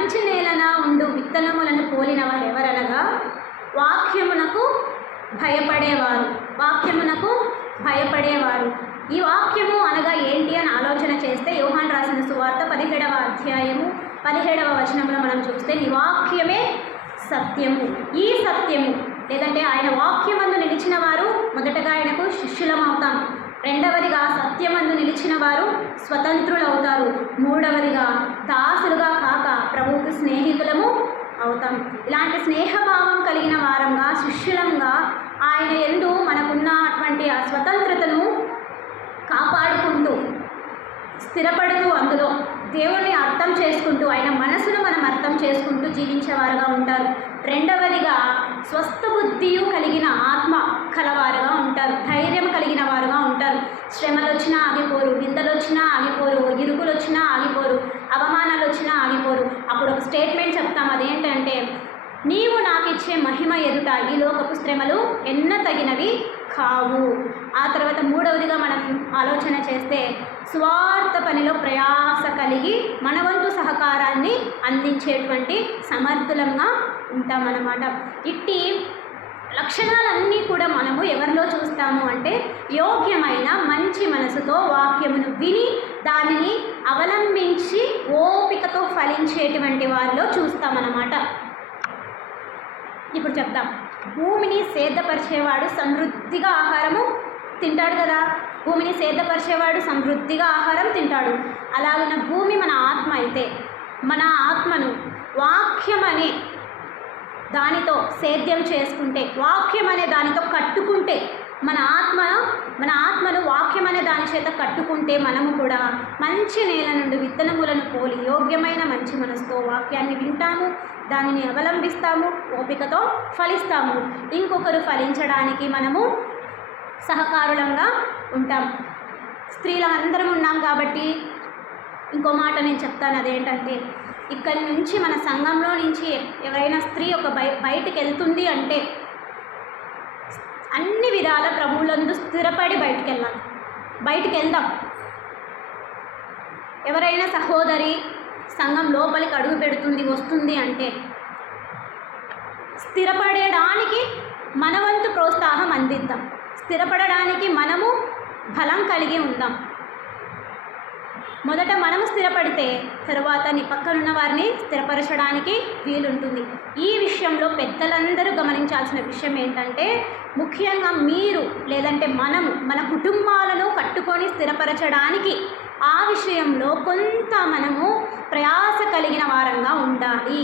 మంచి నేలన ఉండు విత్తనములను పోలిన వారు ఎవరనగా వాక్యమునకు భయపడేవారు వాక్యమునకు భయపడేవారు. ఈ వాక్యము అనగా ఏంటి అని ఆలోచన చేస్తే యోహాన్ రాసిన సువార్త పదిహేడవ అధ్యాయము పదిహేడవ వచనంలో మనం చూస్తే నీ వాక్యమే సత్యము. ఈ సత్యము లేదంటే ఆయన వాక్యమందు నిలిచిన వారు మొదటగా ఆయనకు శిష్యులమవుతాం రెండవదిగా సత్యమందు నిలిచిన వారు స్వతంత్రులవుతారు. మూడవదిగా దాసులుగా కాక ప్రభువుకు స్నేహితులము అవుతాం. ఇలాంటి స్నేహభావం కలిగిన వారంగా శిష్యులంగా ఆయన ఎందు మనకున్నటువంటి ఆ స్వతంత్రతను కాపాడుకుంటూ స్థిరపడుతూ అందులో దేవుణ్ణి అర్థం చేసుకుంటూ ఆయన మనసును మనం అర్థం చేసుకుంటూ జీవించేవారుగా ఉంటారు. రెండవదిగా స్వస్థ బుద్ధియు కలిగిన ఆత్మ కలవారుగా ఉంటారు. ధైర్యం కలిగిన వారుగా ఉంటారు. శ్రమలు వచ్చినా ఆగిపోరు. నిందలు వచ్చినా ఆగిపోరు. ఇరుకులు వచ్చినా ఆగిపోరు. అవమానాలు వచ్చినా ఆగిపోరు. అప్పుడు ఒక స్టేట్మెంట్ చెప్తాం. అదేంటంటే నీవు నాకిచ్చే మహిమ ఎదుట ఈ లోకపు శ్రమలు ఎన్న తగినవి కావు. ఆ తర్వాత మూడవదిగా మనం ఆలోచన చేస్తే స్వార్థ పనిలో ప్రయాస కలిగి మన వంతు సహకారాన్ని అందించేటువంటి సమర్థులంగా ఉంటామన్నమాట. ఇట్టి లక్షణాలన్నీ కూడా మనము ఎవరిలో చూస్తాము అంటే యోగ్యమైన మంచి మనసుతో వాక్యమును విని దానిని అవలంబించి ఓపికతో ఫలించేటువంటి వారిలో చూస్తామన్నమాట. ఇప్పుడు చెప్తాం భూమిని సేద్దపరిచేవాడు సమృద్ధిగా ఆహారము తింటాడు కదా. భూమిని సేద్దపరిచేవాడు సమృద్ధిగా ఆహారం తింటాడు. అలాగిన భూమి మన ఆత్మ అయితే మన ఆత్మను వాక్యం అనే దానితో సేద్యం చేసుకుంటే వాక్యం అనే దానితో కట్టుకుంటే మన ఆత్మ మన ఆత్మను వాక్యం అనే దాని చేత కట్టుకుంటే మనము కూడా మంచి నేల నుండి విత్తనములను పోలి యోగ్యమైన మంచి మనసుతో వాక్యాన్ని వింటాము దానిని అవలంబిస్తాము ఓపికతో ఫలిస్తాము. ఇంకొకరు ఫలించడానికి మనము సహకారులంగా ఉంటాం. స్త్రీలం అందరం ఉన్నాం కాబట్టి ఇంకో మాట నేను చెప్తాను అదేంటంటే ఇక్కడి నుంచి మన సంఘంలో నుంచి ఎవరైనా స్త్రీ ఒక బయ బయటికి వెళ్తుంది అంటే అన్ని విధాల ప్రభువులందు స్థిరపడి బయటికి వెళ్ళాలి బయటికి వెళ్దాం ఎవరైనా సహోదరి సంఘం లోపలికి అడుగు పెడుతుంది వస్తుంది అంటే స్థిరపడడానికి మనవంతు ప్రోత్సాహం అందిద్దాం. స్థిరపడడానికి మనము బలం కలిగి ఉందాం. మొదట మనము స్థిరపడితే తరువాత నీ పక్కనున్న వారిని స్థిరపరచడానికి వీలుంటుంది. ఈ విషయంలో పెద్దలందరూ గమనించాల్సిన విషయం ఏంటంటే ముఖ్యంగా మీరు లేదంటే మనము మన కుటుంబాలను కట్టుకొని స్థిరపరచడానికి ఆ విషయంలో కొంత మనము ప్రయాస కలిగిన వారంగా ఉండాలి.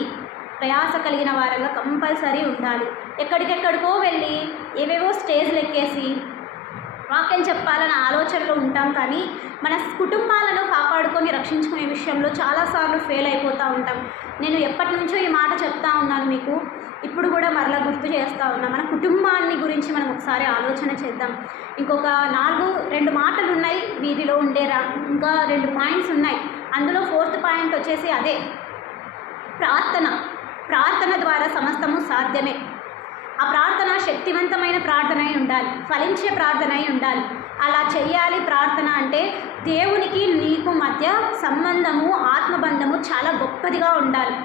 ప్రయాస కలిగిన వారంగా కంపల్సరీ ఉండాలి. ఎక్కడికెక్కడికో వెళ్ళి ఏవేవో స్టేజ్లు ఎక్కేసి వాక్యం చెప్పాలన్న ఆలోచనలో ఉంటాం కానీ మన కుటుంబాలను కాపాడుకొని రక్షించుకునే విషయంలో చాలాసార్లు ఫెయిల్ అయిపోతూ ఉంటాం. నేను ఎప్పటి నుంచో ఈ మాట చెప్తా ఉన్నాను మీకు. ఇప్పుడు కూడా మరలా గుర్తు చేస్తూ ఉన్నా. మన కుటుంబాన్ని గురించి మనం ఒకసారి ఆలోచన చేద్దాం. ఇంకొక నాలుగు రెండు మాటలు ఉన్నాయి. వీటిలో ఉండే ఇంకా రెండు పాయింట్స్ ఉన్నాయి. అందులో ఫోర్త్ పాయింట్ వచ్చేసి అదే. ప్రార్థన. ప్రార్థన ద్వారా సమస్తము సాధ్యమే. ఆ ప్రార్థన శక్తివంతమైన ప్రార్థన అయి ఉండాలి ఫలించే ప్రార్థన అయి ఉండాలి. అలా చేయాలి ప్రార్థన అంటే దేవునికి నీకు మధ్య సంబంధము ఆత్మబంధము చాలా గొప్పదిగా ఉండాలి.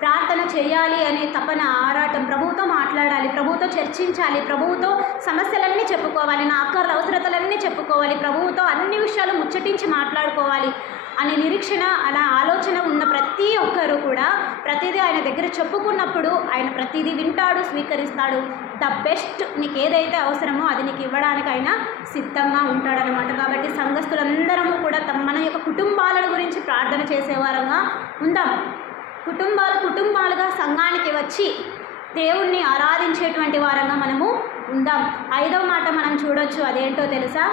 ప్రార్థన చేయాలి అనే తపన ఆరాటం ప్రభువుతో మాట్లాడాలి ప్రభువుతో చర్చించాలి ప్రభువుతో సమస్యలన్నీ చెప్పుకోవాలి నా అక్కర్ల అవసరతలన్నీ చెప్పుకోవాలి ప్రభువుతో అన్ని విషయాలు ముచ్చటించి మాట్లాడుకోవాలి అనే నిరీక్షణ అలా ఆలోచన ఉన్న ప్రతి ప్రతి ఒక్కరు కూడా ప్రతిదీ ఆయన దగ్గర చెప్పుకున్నప్పుడు ఆయన ప్రతిదీ వింటాడు స్వీకరిస్తాడు. ద బెస్ట్ నీకు ఏదైతే అవసరమో అది నీకు ఇవ్వడానికి ఆయన సిద్ధంగా ఉంటాడనమాట కాబట్టి సంఘస్థులందరము కూడా తమ మన యొక్క కుటుంబాల గురించి ప్రార్థన చేసేవారంగా ఉందాం. కుటుంబాలు కుటుంబాలుగా సంఘానికి వచ్చి దేవుణ్ణి ఆరాధించేటువంటి వారంగా మనము ఉందాం. ఐదవ మాట మనం చూడొచ్చు అదేంటో తెలుసా?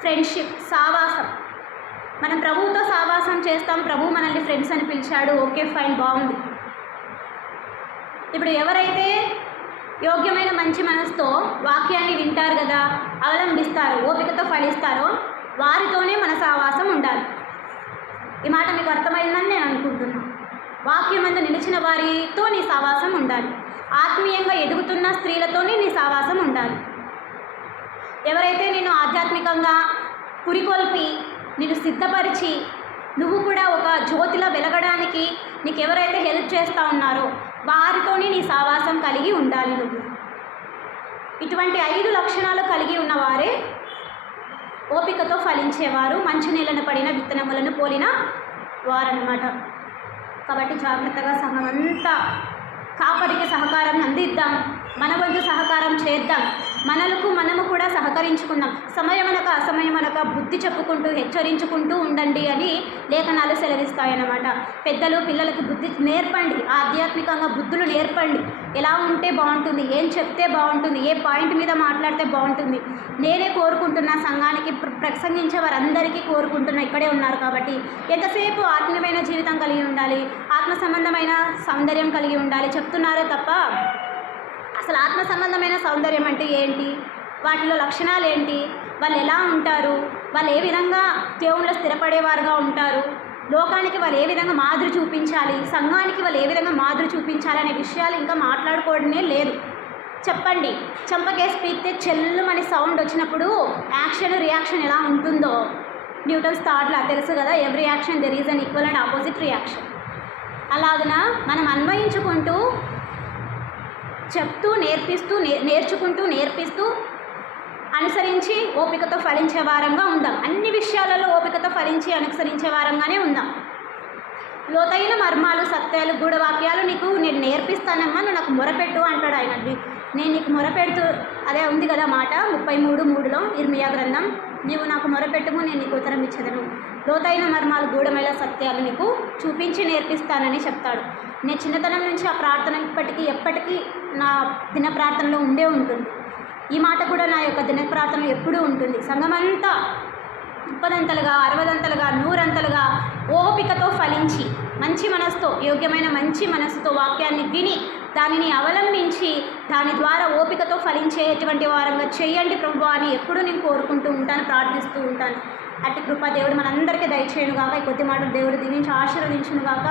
ఫ్రెండ్షిప్ సావాసం. మనం ప్రభువుతో సావాసం చేస్తాం. ప్రభు మనల్ని ఫ్రెండ్స్ అని పిలిచాడు. ఓకే ఫైన్ బాగుంది. ఇప్పుడు ఎవరైతే యోగ్యమైన మంచి మనసుతో వాక్యాన్ని వింటారు కదా అవలంబిస్తారు ఓపికతో ఫలిస్తారో వారితోనే మన సావాసం ఉండాలి. ఈ మాట మీకు అర్థమైందని నేను అనుకుంటున్నాను వాక్యమందు నిలిచిన వారితో నీ సావాసం ఉండాలి. ఆత్మీయంగా ఎదుగుతున్న స్త్రీలతోనే నీ సావాసం ఉండాలి. ఎవరైతే నేను ఆధ్యాత్మికంగా పురికొల్పి నిన్ను సిద్ధపరిచి నువ్వు కూడా ఒక జ్యోతిలో వెలగడానికి నీకు ఎవరైతే హెల్ప్ చేస్తూ ఉన్నారో వారితోనే నీ సావాసం కలిగి ఉండాలి నువ్వు. ఇటువంటి ఐదు లక్షణాలు కలిగి ఉన్నవారే ఓపికతో ఫలించేవారు మంచి నీళ్ళను పడిన విత్తనములను పోలిన వారనమాట కాబట్టి జాగ్రత్తగా సంఘం అంతా కాపరికి సహకారం అందిద్దాం. మన వంతు సహకారం చేద్దాం. మనలకు మనము కూడా సహకరించుకుందాం. సమయమనక అసమయమనక బుద్ధి చెప్పుకుంటూ హెచ్చరించుకుంటూ ఉండండి అని లేఖనాలు సెలవిస్తాయన్నమాట. పెద్దలు పిల్లలకు బుద్ధి నేర్పండి. ఆధ్యాత్మికంగా బుద్ధులు నేర్పండి. ఎలా ఉంటే బాగుంటుంది ఏం చెప్తే బాగుంటుంది ఏ పాయింట్ మీద మాట్లాడితే బాగుంటుంది. నేనే కోరుకుంటున్నా సంఘానికి ప్రసంగించే వారందరికీ కోరుకుంటున్నా ఇక్కడే ఉన్నారు కాబట్టి. ఎంతసేపు ఆత్మీయమైన జీవితం కలిగి ఉండాలి? ఆత్మ సంబంధమైన సౌందర్యం కలిగి ఉండాలి? చెప్తున్నారే తప్ప అసలు ఆత్మ సంబంధమైన సౌందర్యం అంటే ఏంటి? వాటిలో లక్షణాలు ఏంటి? వాళ్ళు ఎలా ఉంటారు? వాళ్ళు ఏ విధంగా దేవుళ్ళు స్థిరపడేవారుగా ఉంటారు? లోకానికి వాళ్ళు ఏ విధంగా మాదిరి చూపించాలి? సంఘానికి వాళ్ళు ఏ విధంగా మాదిరి చూపించాలి అనే విషయాలు ఇంకా మాట్లాడుకోవడమే లేదు. చెప్పండి. చంపకేసి పీకితే చెల్లుమని సౌండ్ వచ్చినప్పుడు యాక్షన్ రియాక్షన్ ఎలా ఉంటుందో? న్యూటన్స్ థాట్లా తెలుసు కదా every action there is an equal and opposite reaction అలాగన మనం అన్వయించుకుంటూ చెప్తూ నేర్పిస్తూ నేర్చుకుంటూ నేర్పిస్తూ అనుసరించి ఓపికతో ఫలించే వారంగా ఉందాం. అన్ని విషయాలలో ఓపికతో ఫలించి అనుసరించే వారంగానే ఉందాం. లోతైన మర్మాలు సత్యాలు గూఢవాక్యాలు నీకు నేను నేర్పిస్తానమ్మా నువ్వు నాకు మొరపెట్టు అంటాడు ఆయన. నేను నీకు మొరపెడుతూ అదే ఉంది కదా మాట ముప్పై మూడు మూడులో ఇర్మియా గ్రంథం. నీవు నాకు మొరపెట్టుము నేను నీకు ఉత్తరం ఇచ్చేదను. లోతైన మర్మాలు గూఢమైన సత్యాలు నీకు చూపించి నేర్పిస్తానని చెప్తాడు. నేను చిన్నతనం నుంచి ఆ ప్రార్థన ఇప్పటికీ ఎప్పటికీ నా దిన ప్రార్థనలో ఉండే ఉంటుంది. ఈ మాట కూడా నా యొక్క దిన ప్రార్థనలో ఎప్పుడూ ఉంటుంది. సంఘమంతా ముప్పదంతలుగా అరవదంతలుగా నూరంతలుగా ఓపికతో ఫలించి మంచి మనసుతో యోగ్యమైన మంచి మనసుతో వాక్యాన్ని విని దానిని అవలంబించి దాని ద్వారా ఓపికతో ఫలించేటువంటి వారంగా చేయండి ప్రభు అని ఎప్పుడూ నేను కోరుకుంటూ ఉంటాను ప్రార్థిస్తూ ఉంటాను. అట్టి కృప దేవుడు మనందరికీ దయచేయను కాక ఈ కొద్ది మాటలు దేవుడు దీవించి ఆశీర్వదించును కాక